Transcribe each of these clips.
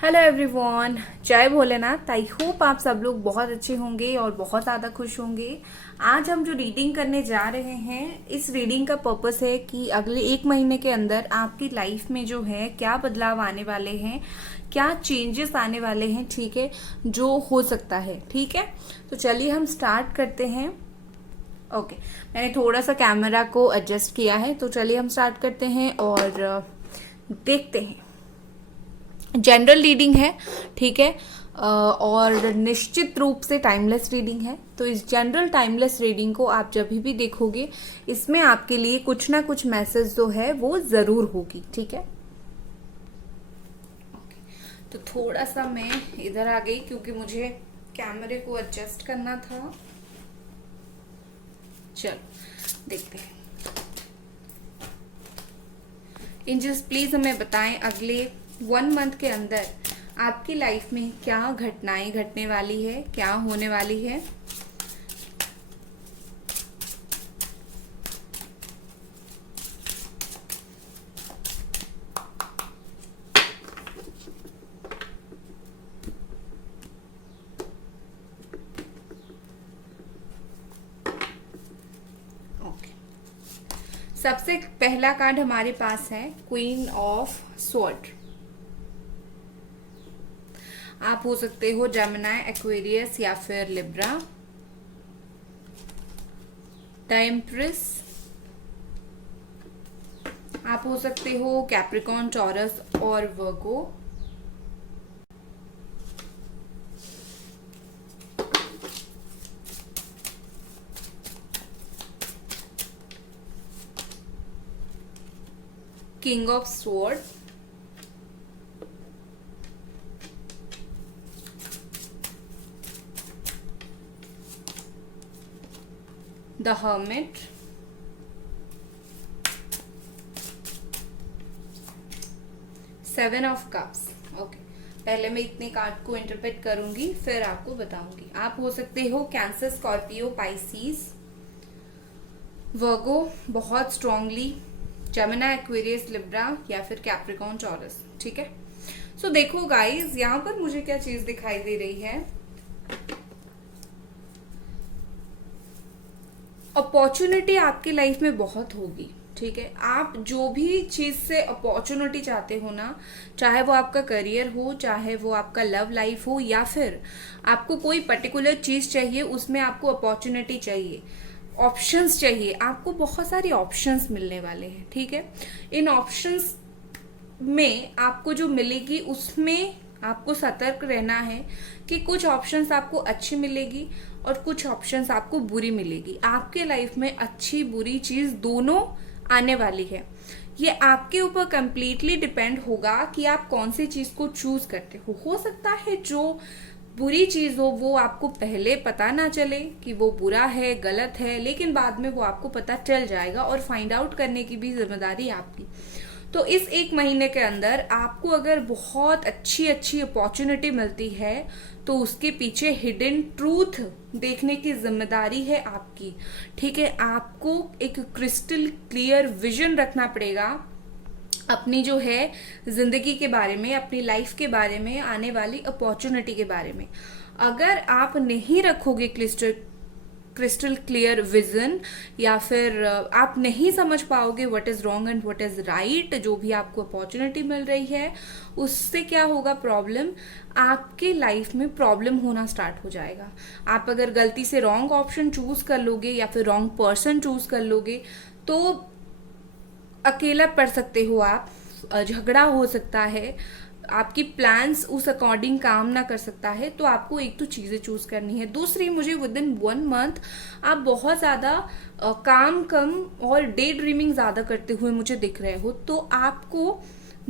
Hello everyone, जय Bholenath. I hope आप सब लोग बहुत अच्छे होंगे और बहुत ज़्यादा खुश होंगे। आज हम जो रीडिंग करने जा रहे हैं, इस रीडिंग का पर्पस है कि अगले 1 महीने के अंदर आपकी लाइफ में जो है क्या बदलाव आने वाले हैं, क्या चेंजेस आने वाले हैं, ठीक है, जो हो सकता है। ठीक है, तो चलिए हम स्टार्ट करते हैं। ओके, मैंने थोड़ा सा कैमरा को एडजस्ट किया है, तो चलिए हम स्टार्ट करते हैं और देखते हैं। जनरल रीडिंग है, ठीक है, और निश्चित रूप से टाइमलेस रीडिंग है। तो इस जनरल टाइमलेस रीडिंग को आप जब भी देखोगे, इसमें आपके लिए कुछ ना कुछ मैसेज जो है वो जरूर होगी। ठीक है, तो थोड़ा सा मैं इधर आ गई क्योंकि मुझे कैमरे को एडजस्ट करना था। चलो देखते हैं। एंजल्स प्लीज हमें बताएं अगले 1 मंथ के अंदर आपकी लाइफ में क्या घटनाएं घटने वाली है, क्या होने वाली है। ओके, सबसे पहला कार्ड हमारे पास है क्वीन ऑफ स्वॉर्ड। आप हो सकते हो जेमिनी, एक्वेरियस या फिर लिब्रा। द एम्प्रेस, आप हो सकते हो कैप्रिकॉर्न, टॉरस और Virgo. King of sword, the hermit, seven of cups. Okay, पहले मैं इतने कार्ड को इंटरप्रेट करूंगी, फिर आपको बताऊंगी। आप हो सकते हो कैंसर, स्कॉर्पियो, पाइसीज, वर्गो बहुत स्ट्रांगली, जेमिनी, एक्वेरियस, लिब्रा या फिर कैप्रिकॉर्न, टॉरस। ठीक है, सो देखो गाइस, यहाँ पर मुझे क्या चीज दिखाई दे रही है। अपॉर्चुनिटी आपकी लाइफ में बहुत होगी। ठीक है, आप जो भी चीज से अपॉर्चुनिटी चाहते हो ना, चाहे वो आपका करियर हो, चाहे वो आपका लव लाइफ हो, या फिर आपको कोई पर्टिकुलर चीज चाहिए, उसमें आपको अपॉर्चुनिटी चाहिए, ऑप्शंस चाहिए, आपको बहुत सारी ऑप्शंस मिलने वाले हैं। ठीक है, इन ऑप्शंस में आपको जो मिलेगी उसमें आपको सतर्क रहना है कि कुछ ऑप्शंस आपको अच्छी मिलेगी और कुछ ऑप्शंस आपको बुरी मिलेगी। आपके लाइफ में अच्छी बुरी चीज दोनों आने वाली है। ये आपके ऊपर कंप्लीटली डिपेंड होगा कि आप कौन सी चीज को चूज करते हो सकता है जो बुरी चीज हो वो आपको पहले पता ना चले कि वो बुरा है, गलत है, लेकिन बाद में वो आपको पता चल जाएगा और फाइंड आउट करने की भी जिम्मेदारी आपकी। तो इस 1 महीने के अंदर आपको अगर बहुत अच्छी अच्छी अपॉर्चुनिटी मिलती है तो उसके पीछे हिडन ट्रूथ देखने की जिम्मेदारी है आपकी। ठीक है, आपको एक क्रिस्टल क्लियर विजन रखना पड़ेगा अपनी जो है जिंदगी के बारे में, अपनी लाइफ के बारे में, आने वाली अपॉर्चुनिटी के बारे में। अगर आप नहीं रखोगे क्रिस्टल क्लियर विजन, या फिर आप नहीं समझ पाओगे what is wrong and what is right, जो भी आपको अपॉर्चुनिटी मिल रही है उससे क्या होगा, प्रॉब्लम, आपके लाइफ में प्रॉब्लम होना स्टार्ट हो जाएगा। आप अगर गलती से रॉन्ग ऑप्शन चूज कर लोगे या फिर रॉन्ग पर्सन चूज कर लोगे तो अकेला पड़ सकते हो आप, झगड़ा हो सकता है, आपकी प्लान्स उस अकॉर्डिंग काम ना कर सकता है। तो आपको एक तो चीजें चूज करनी है। दूसरी, मुझे विद इन 1 मंथ आप बहुत ज्यादा काम कम और डे ड्रीमिंग ज्यादा करते हुए मुझे दिख रहे हो, तो आपको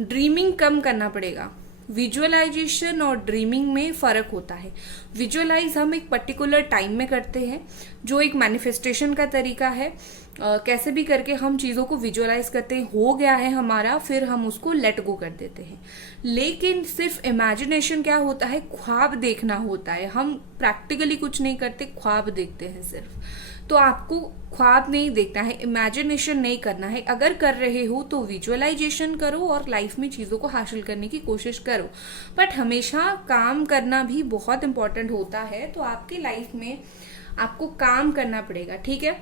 ड्रीमिंग कम करना पड़ेगा। विजुअलाइजेशन और ड्रीमिंग में फर्क होता है। विजुअलाइज हम एक पर्टिकुलर टाइम में करते हैं, जो एक मैनिफेस्टेशन का तरीका है। कैसे भी करके हम चीज़ों को विजुअलाइज करते हैं, हो गया है हमारा, फिर हम उसको लेट गो कर देते हैं। लेकिन सिर्फ इमेजिनेशन क्या होता है, ख्वाब देखना होता है। हम प्रैक्टिकली कुछ नहीं करते, ख्वाब देखते हैं सिर्फ। तो आपको ख्वाब नहीं देखना है, इमेजिनेशन नहीं करना है। अगर कर रहे हो तो विजुअलाइजेशन करो और लाइफ में चीज़ों को हासिल करने की कोशिश करो। बट हमेशा काम करना भी बहुत इंपॉर्टेंट होता है, तो आपकी लाइफ में आपको काम करना पड़ेगा, ठीक है।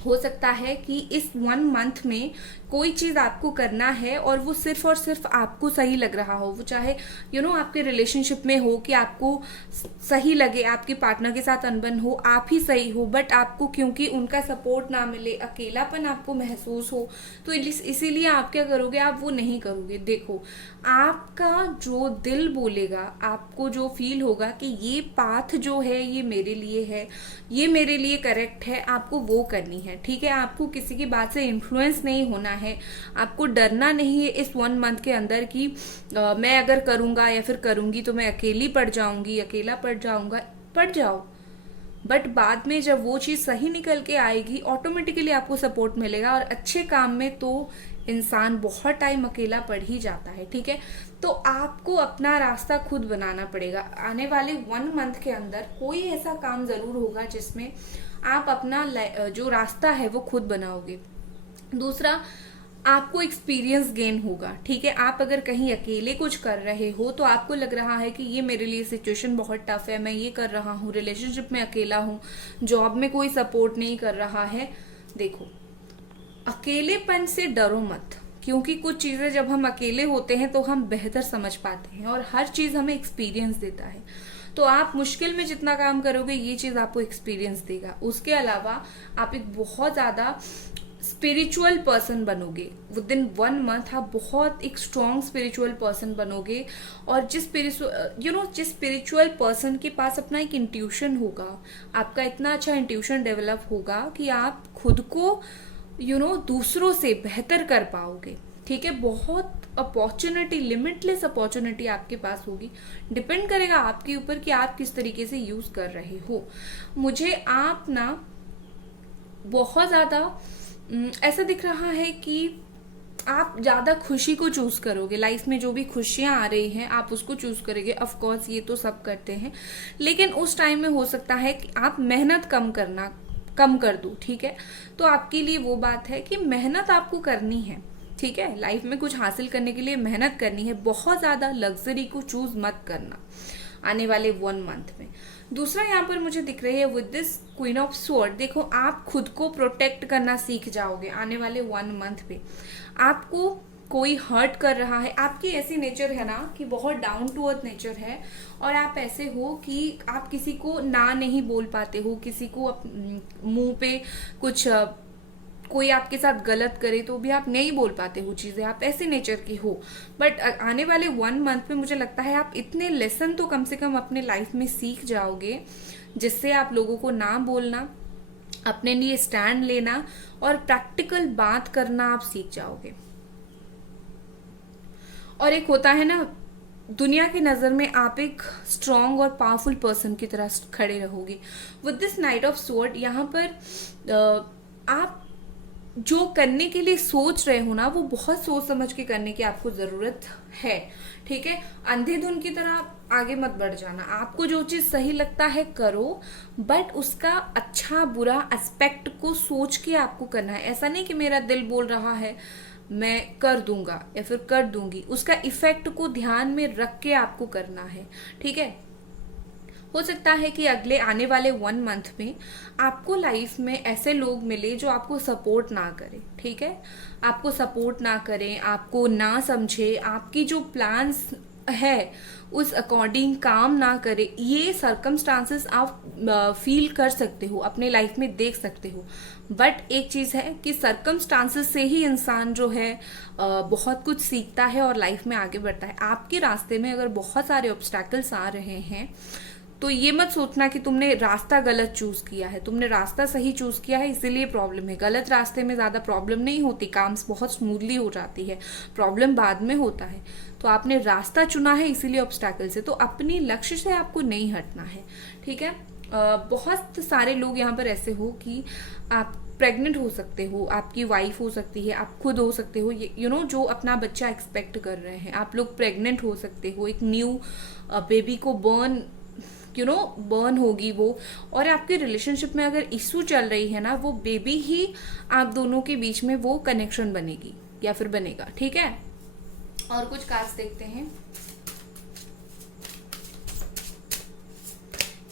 हो सकता है कि इस 1 मंथ में कोई चीज़ आपको करना है और वो सिर्फ और सिर्फ आपको सही लग रहा हो, वो चाहे आपके रिलेशनशिप में हो कि आपको सही लगे, आपके पार्टनर के साथ अनबन हो, आप ही सही हो, बट आपको क्योंकि उनका सपोर्ट ना मिले, अकेलापन आपको महसूस हो, तो इसीलिए आप क्या करोगे, आप वो नहीं करोगे। देखो, आपका जो दिल बोलेगा, आपको जो फील होगा कि ये पाथ जो है ये मेरे लिए है, ये मेरे लिए करेक्ट है, आपको वो करनी है, ठीक है। आपको किसी की बात से इन्फ्लुएंस नहीं होना है, आपको डरना नहीं है इस 1 मंथ के अंदर कि मैं अगर करूँगा या फिर करूँगी तो मैं अकेली पड़ जाऊँगी, अकेला पड़ जाऊँगा। पड़ जाओ, बट बाद में जब वो चीज़ सही निकल के आएगी, ऑटोमेटिकली आपको सपोर्ट मिलेगा। और अच्छे काम में तो इंसान बहुत टाइम अकेला पड़ ही जाता है, ठीक है। तो आपको अपना रास्ता खुद बनाना पड़ेगा। आने वाले 1 मंथ के अंदर कोई ऐसा काम ज़रूर होगा जिसमें आप अपना जो रास्ता है वो खुद बनाओगे। दूसरा, आपको एक्सपीरियंस गेन होगा, ठीक है। आप अगर कहीं अकेले कुछ कर रहे हो तो आपको लग रहा है कि ये मेरे लिए सिचुएशन बहुत टफ है, मैं ये कर रहा हूँ, रिलेशनशिप में अकेला हूँ, जॉब में कोई सपोर्ट नहीं कर रहा है। देखो, अकेलेपन से डरो मत, क्योंकि कुछ चीज़ें जब हम अकेले होते हैं तो हम बेहतर समझ पाते हैं और हर चीज़ हमें एक्सपीरियंस देता है। तो आप मुश्किल में जितना काम करोगे ये चीज़ आपको एक्सपीरियंस देगा। उसके अलावा आप एक बहुत ज़्यादा स्पिरिचुअल पर्सन बनोगे। विद इन 1 मंथ आप बहुत एक स्ट्रॉन्ग स्पिरिचुअल पर्सन बनोगे। और जिस स्पिरिचुअल पर्सन के पास अपना एक इंट्यूशन होगा, आपका इतना अच्छा इंट्यूशन डेवलप होगा कि आप खुद को दूसरों से बेहतर कर पाओगे, ठीक है। बहुत अपॉर्चुनिटी, लिमिटलेस अपॉर्चुनिटी आपके पास होगी। डिपेंड करेगा आपके ऊपर कि आप किस तरीके से यूज कर रहे हो। मुझे आप ना बहुत ज़्यादा ऐसा दिख रहा है कि आप ज़्यादा खुशी को चूज करोगे। लाइफ में जो भी खुशियाँ आ रही हैं आप उसको चूज करोगे। ऑफ कोर्स ये तो सब करते हैं, लेकिन उस टाइम में हो सकता है कि आप मेहनत कम कर दो, ठीक है। तो आपके लिए वो बात है कि मेहनत आपको करनी है, ठीक है। लाइफ में कुछ हासिल करने के लिए मेहनत करनी है। बहुत ज़्यादा लग्जरी को चूज मत करना आने वाले 1 मंथ में। दूसरा यहाँ पर मुझे दिख रही है with this queen of sword. देखो, आप खुद को प्रोटेक्ट करना सीख जाओगे आने वाले 1 मंथ पे। आपको कोई हर्ट कर रहा है, आपकी ऐसी नेचर है ना कि बहुत डाउन टू अर्थ नेचर है, और आप ऐसे हो कि आप किसी को ना नहीं बोल पाते हो, किसी को मुंह पे कुछ कोई आपके साथ गलत करे तो भी आप नहीं बोल पाते हो चीज़ें, आप ऐसे नेचर की हो। बट आने वाले 1 मंथ में मुझे लगता है आप इतने लेसन तो कम से कम अपने लाइफ में सीख जाओगे, जिससे आप लोगों को ना बोलना, अपने लिए स्टैंड लेना और प्रैक्टिकल बात करना आप सीख जाओगे। और एक होता है ना, दुनिया की नज़र में आप एक स्ट्रॉन्ग और पावरफुल पर्सन की तरह खड़े रहोगे। With this night of sword, यहाँ पर आप जो करने के लिए सोच रहे हो ना, वो बहुत सोच समझ के करने की आपको ज़रूरत है, ठीक है। अंधेधुन की तरह आगे मत बढ़ जाना। आपको जो चीज़ सही लगता है करो, बट उसका अच्छा बुरा एस्पेक्ट को सोच के आपको करना है। ऐसा नहीं कि मेरा दिल बोल रहा है मैं कर दूंगा या फिर कर दूंगी, उसका इफेक्ट को ध्यान में रख के आपको करना है, ठीक है। हो सकता है कि अगले आने वाले 1 मंथ में आपको लाइफ में ऐसे लोग मिले जो आपको सपोर्ट ना करें, ठीक है। आपको सपोर्ट ना करें, आपको ना समझे, आपकी जो प्लान्स है उस अकॉर्डिंग काम ना करे। ये सर्कमस्टांसेस आप फील कर सकते हो, अपने लाइफ में देख सकते हो। बट एक चीज़ है कि सर्कमस्टांसेस से ही इंसान जो है बहुत कुछ सीखता है और लाइफ में आगे बढ़ता है। आपके रास्ते में अगर बहुत सारे ऑब्स्टैकल्स आ रहे हैं तो ये मत सोचना कि तुमने रास्ता गलत चूज किया है। तुमने रास्ता सही चूज किया है, इसीलिए प्रॉब्लम है। गलत रास्ते में ज़्यादा प्रॉब्लम नहीं होती, काम बहुत स्मूथली हो जाती है, प्रॉब्लम बाद में होता है। तो आपने रास्ता चुना है, इसीलिए ऑब्स्टैकल से। तो अपनी लक्ष्य से आपको नहीं हटना है, ठीक है। बहुत सारे लोग यहाँ पर ऐसे हो कि आप प्रेग्नेंट हो सकते हो, आपकी वाइफ हो सकती है, आप खुद हो सकते हो, जो अपना बच्चा एक्सपेक्ट कर रहे हैं। आप लोग प्रेग्नेंट हो सकते हो, एक न्यू बेबी को बर्न बर्न होगी वो, और आपके रिलेशनशिप में अगर इशू चल रही है ना, वो बेबी ही आप दोनों के बीच में वो कनेक्शन बनेगी या फिर बनेगा, ठीक है। और कुछ कार्ड्स देखते हैं।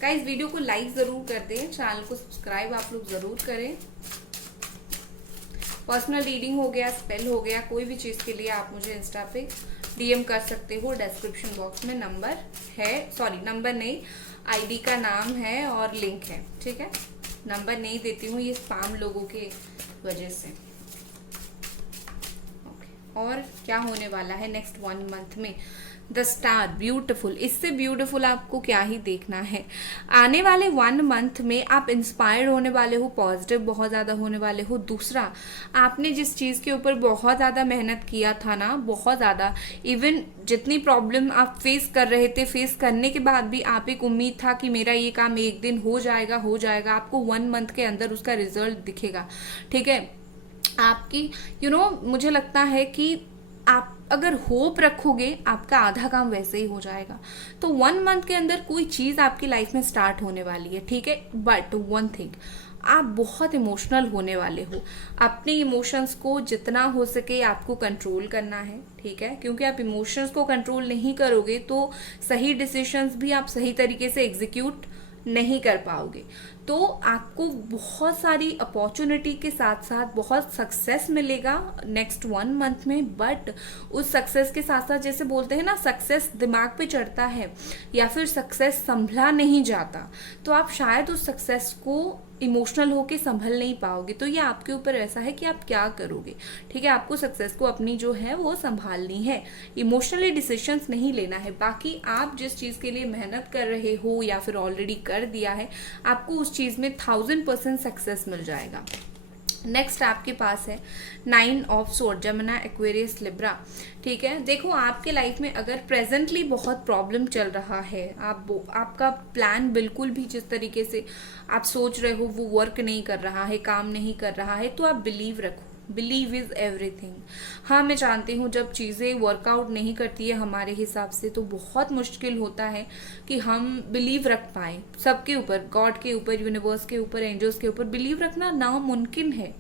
गाइस वीडियो को लाइक जरूर कर दें, चैनल को सब्सक्राइब आप लोग जरूर करें। पर्सनल रीडिंग हो गया, स्पेल हो गया, कोई भी चीज के लिए आप मुझे इंस्टा पे डीएम कर सकते हो। डिस्क्रिप्शन बॉक्स में नंबर है, सॉरी नंबर नहीं, आईडी का नाम है और लिंक है, ठीक है। नंबर नहीं देती हूँ ये स्पैम लोगों के वजह से। और क्या होने वाला है नेक्स्ट 1 मंथ में? The star, beautiful. इससे ब्यूटिफुल आपको क्या ही देखना है। आने वाले 1 मंथ में आप इंस्पायर्ड होने वाले हो, पॉजिटिव बहुत ज़्यादा होने वाले हो। दूसरा, आपने जिस चीज़ के ऊपर बहुत ज़्यादा मेहनत किया था ना, बहुत ज़्यादा, इवन जितनी प्रॉब्लम आप फेस कर रहे थे, फेस करने के बाद भी आप एक उम्मीद था कि मेरा ये काम एक दिन हो जाएगा, आपको 1 मंथ के अंदर उसका रिजल्ट दिखेगा, ठीक है। आपकी मुझे लगता है कि आप अगर होप रखोगे, आपका आधा काम वैसे ही हो जाएगा। तो 1 मंथ के अंदर कोई चीज़ आपकी लाइफ में स्टार्ट होने वाली है, ठीक है। बट 1 थिंग, आप बहुत इमोशनल होने वाले हो। अपने इमोशंस को जितना हो सके आपको कंट्रोल करना है, ठीक है, क्योंकि आप इमोशंस को कंट्रोल नहीं करोगे तो सही डिसीजंस भी आप सही तरीके से एग्जीक्यूट नहीं कर पाओगे। तो आपको बहुत सारी अपॉर्चुनिटी के साथ साथ बहुत सक्सेस मिलेगा नेक्स्ट 1 मंथ में। बट उस सक्सेस के साथ साथ, जैसे बोलते हैं ना, सक्सेस दिमाग पे चढ़ता है या फिर सक्सेस संभला नहीं जाता, तो आप शायद उस सक्सेस को इमोशनल होके संभल नहीं पाओगे। तो ये आपके ऊपर ऐसा है कि आप क्या करोगे, ठीक है। आपको सक्सेस को अपनी जो है वो संभालनी है, इमोशनली डिसीजंस नहीं लेना है। बाकी आप जिस चीज़ के लिए मेहनत कर रहे हो या फिर ऑलरेडी कर दिया है, आपको उस चीज़ में 1000% सक्सेस मिल जाएगा। नेक्स्ट आपके पास है 9 of sword, Jamuna, Aquarius, Libra, ठीक है। देखो, आपके लाइफ में अगर प्रेजेंटली बहुत प्रॉब्लम चल रहा है, आपका प्लान बिल्कुल भी जिस तरीके से आप सोच रहे हो वो वर्क नहीं कर रहा है, काम नहीं कर रहा है, तो आप बिलीव रखो। Believe is everything. हाँ, मैं जानती हूँ जब चीज़ें वर्कआउट नहीं करती है हमारे हिसाब से, तो बहुत मुश्किल होता है कि हम बिलीव रख पाए सबके ऊपर, गॉड के ऊपर, यूनिवर्स के ऊपर, एंजल्स के ऊपर। बिलीव रखना नामुमकिन है।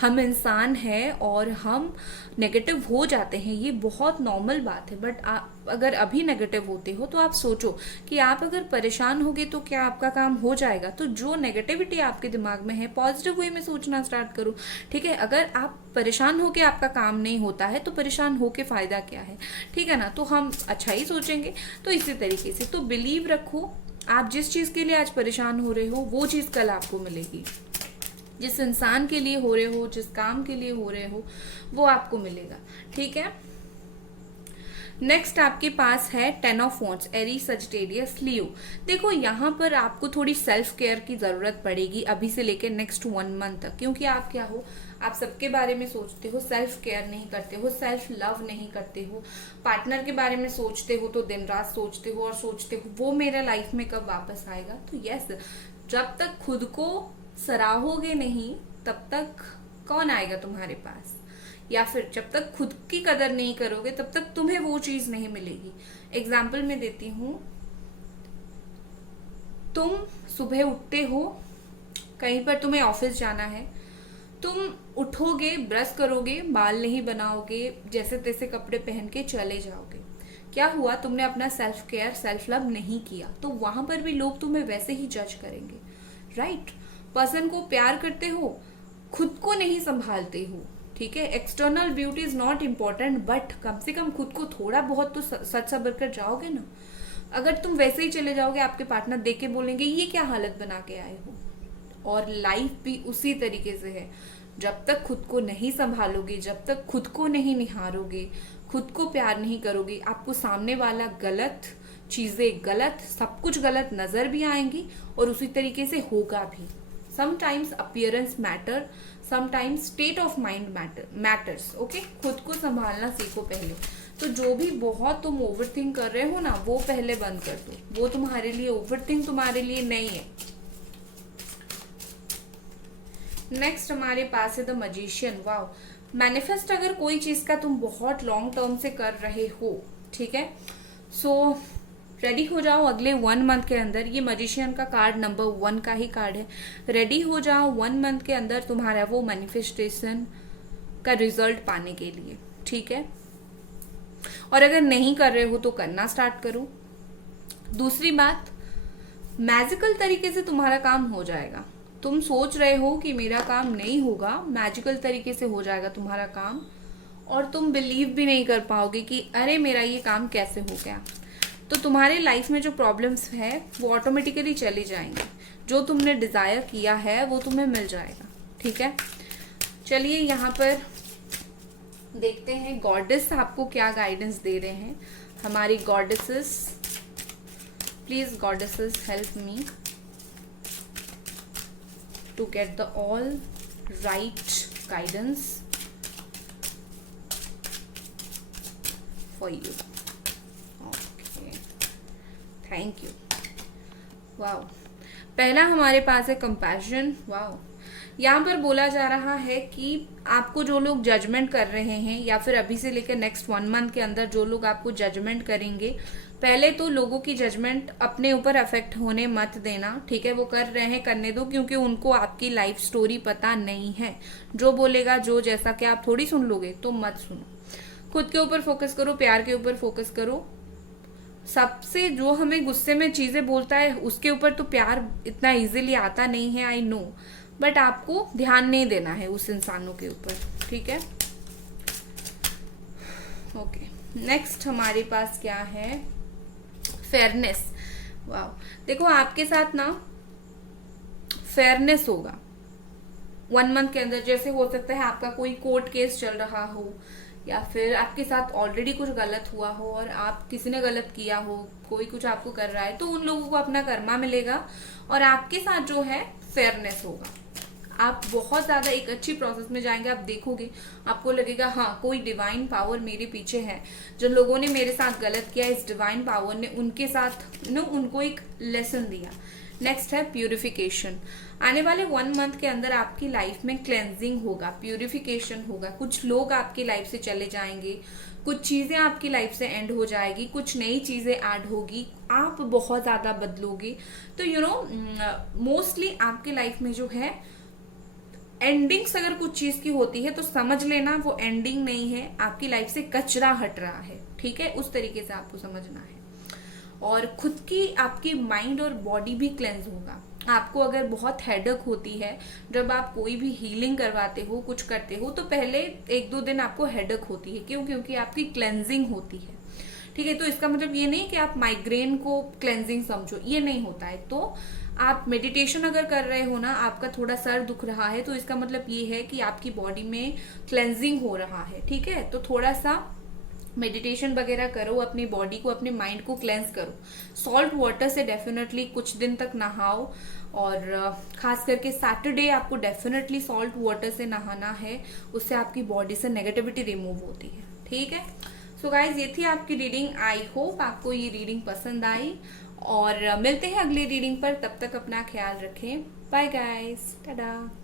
हम इंसान हैं और हम नेगेटिव हो जाते हैं, ये बहुत नॉर्मल बात है। बट आप अगर अभी नेगेटिव होते हो तो आप सोचो कि आप अगर परेशान होगे तो क्या आपका काम हो जाएगा? तो जो नेगेटिविटी आपके दिमाग में है, पॉजिटिव वे में सोचना स्टार्ट करो, ठीक है। अगर आप परेशान होके आपका काम नहीं होता है तो परेशान होके फायदा क्या है, ठीक है ना। तो हम अच्छा ही सोचेंगे। तो इसी तरीके से तो बिलीव रखो, आप जिस चीज के लिए आज परेशान हो रहे हो वो चीज कल आपको मिलेगी। जिस इंसान के लिए हो रहे हो, जिस काम के लिए हो रहे हो, वो आपको मिलेगा, ठीक है। नेक्स्ट आपके पास है 10 ऑफ वॉन्ड्स, एरीज, सजिटेरियस, लियो। देखो, यहाँ पर आपको थोड़ी सेल्फ केयर की जरूरत पड़ेगी अभी से लेकर नेक्स्ट 1 मंथ तक, क्योंकि आप क्या हो, आप सबके बारे में सोचते हो, सेल्फ केयर नहीं करते हो, सेल्फ लव नहीं करते हो। पार्टनर के बारे में सोचते हो तो दिन रात सोचते हो और सोचते हो वो मेरे लाइफ में कब वापस आएगा। तो यस, जब तक खुद को सराहोगे नहीं तब तक कौन आएगा तुम्हारे पास, या फिर जब तक खुद की कदर नहीं करोगे तब तक तुम्हें वो चीज नहीं मिलेगी। एग्जाम्पल मैं देती हूं, तुम सुबह उठते हो, कहीं पर तुम्हें ऑफिस जाना है, तुम उठोगे, ब्रश करोगे, बाल नहीं बनाओगे, जैसे तैसे कपड़े पहन के चले जाओगे। क्या हुआ? तुमने अपना सेल्फ केयर, सेल्फ लव नहीं किया, तो वहां पर भी लोग तुम्हें वैसे ही जज करेंगे, राइट। पर्सन को प्यार करते हो, खुद को नहीं संभालते हो, ठीक है। External beauty is not important, but कम से कम खुद को थोड़ा बहुत तो सच सबर कर जाओगे ना। अगर तुम वैसे ही चले जाओगे, आपके पार्टनर देख के बोलेंगे ये क्या हालत बना के आए हो। और लाइफ भी उसी तरीके से है, जब तक खुद को नहीं संभालोगे, जब तक खुद को नहीं निहारोगे, खुद को प्यार नहीं करोगे, आपको सामने वाला गलत चीजें, गलत सब कुछ गलत नजर भी आएंगी और उसी तरीके से होगा भी। Sometimes appearance matter, sometimes state of mind matters, okay. खुद को संभालना सीखो पहले। तो जो भी बहुत तुम ओवरथिंक कर रहे हो ना, वो पहले बंद कर दो। वो तुम्हारे लिए, ओवरथिंक तुम्हारे लिए नहीं है। नेक्स्ट हमारे पास है द मैजिशियन। वाओ, मैनिफेस्ट अगर कोई चीज का तुम बहुत लॉन्ग टर्म से कर रहे हो, ठीक है, सो रेडी हो जाओ अगले 1 मंथ के अंदर। ये मजिशियन का कार्ड नंबर 1 का ही कार्ड है। रेडी हो जाओ 1 मंथ के अंदर तुम्हारा वो मैनिफेस्टेशन का रिजल्ट पाने के लिए, ठीक है। और अगर नहीं कर रहे हो तो करना स्टार्ट करो। दूसरी बात, मैजिकल तरीके से तुम्हारा काम हो जाएगा। तुम सोच रहे हो कि मेरा काम नहीं होगा, मैजिकल तरीके से हो जाएगा तुम्हारा काम, और तुम बिलीव भी नहीं कर पाओगे कि अरे मेरा ये काम कैसे हो गया। तो तुम्हारे लाइफ में जो प्रॉब्लम्स है वो ऑटोमेटिकली चली जाएंगी। जो तुमने डिजायर किया है वो तुम्हें मिल जाएगा, ठीक है। चलिए यहाँ पर देखते हैं गॉडेस आपको क्या गाइडेंस दे रहे हैं। हमारी goddesses, please goddesses help me to get the all right guidance for you. Thank you. Wow, पहला हमारे पास है कंपैशन। वाओ, यहाँ पर बोला जा रहा है कि आपको जो लोग जजमेंट कर रहे हैं या फिर अभी से लेकर नेक्स्ट 1 मंथ के अंदर जो लोग आपको जजमेंट करेंगे, पहले तो लोगों की जजमेंट अपने ऊपर अफेक्ट होने मत देना, ठीक है। वो कर रहे हैं, करने दो, क्योंकि उनको आपकी लाइफ स्टोरी पता नहीं है। जो बोलेगा जो जैसा कि आप थोड़ी सुन लोगे, तो मत सुनो। खुद के ऊपर फोकस करो, प्यार के ऊपर फोकस करो। सबसे जो हमें गुस्से में चीजें बोलता है उसके ऊपर तो प्यार इतना इजीली आता नहीं है, आई नो, बट आपको ध्यान नहीं देना है उस इंसानों के ऊपर, ठीक है। ओके, नेक्स्ट हमारे पास क्या है, फेयरनेस। वाह, देखो आपके साथ ना फेयरनेस होगा 1 मंथ के अंदर। जैसे हो सकता है आपका कोई कोर्ट केस चल रहा हो, या फिर आपके साथ ऑलरेडी कुछ गलत हुआ हो और आप किसी ने गलत किया हो, कोई कुछ आपको कर रहा है, तो उन लोगों को अपना कर्मा मिलेगा और आपके साथ जो है फेयरनेस होगा। आप बहुत ज्यादा एक अच्छी प्रोसेस में जाएंगे। आप देखोगे, आपको लगेगा हाँ कोई डिवाइन पावर मेरे पीछे है। जिन लोगों ने मेरे साथ गलत किया, इस डिवाइन पावर ने उनके साथ उनको एक लेसन दिया। नेक्स्ट है प्यूरिफिकेशन। आने वाले 1 मंथ के अंदर आपकी लाइफ में क्लेंजिंग होगा, प्यूरिफिकेशन होगा। कुछ लोग आपकी लाइफ से चले जाएंगे, कुछ चीजें आपकी लाइफ से एंड हो जाएगी, कुछ नई चीजें ऐड होगी, आप बहुत ज्यादा बदलोगे। तो मोस्टली आपकी लाइफ में जो है एंडिंग्स अगर कुछ चीज की होती है तो समझ लेना वो एंडिंग नहीं है, आपकी लाइफ से कचरा हट रहा है, ठीक है। उस तरीके से आपको समझना है। और खुद की आपकी माइंड और बॉडी भी क्लेंज होगा। आपको अगर बहुत हेडेक होती है, जब आप कोई भी हीलिंग करवाते हो, कुछ करते हो, तो पहले 1-2 दिन आपको हेडेक होती है। क्यों? क्योंकि आपकी क्लेंजिंग होती है, ठीक है। तो इसका मतलब ये नहीं कि आप माइग्रेन को क्लेंजिंग समझो, ये नहीं होता है। तो आप मेडिटेशन अगर कर रहे हो ना, आपका थोड़ा सर दुख रहा है, तो इसका मतलब ये है कि आपकी बॉडी में क्लेंजिंग हो रहा है, ठीक है। तो थोड़ा सा मेडिटेशन वगैरह करो, अपनी बॉडी को, अपने माइंड को क्लेंस करो। सॉल्ट वाटर से डेफिनेटली कुछ दिन तक नहाओ, और खास करके सैटरडे आपको डेफिनेटली सॉल्ट वाटर से नहाना है। उससे आपकी बॉडी से नेगेटिविटी रिमूव होती है, ठीक है। सो गाइज, ये थी आपकी रीडिंग। आई होप आपको ये रीडिंग पसंद आई, और मिलते हैं अगली रीडिंग पर। तब तक अपना ख्याल रखें। Bye guys, Tata.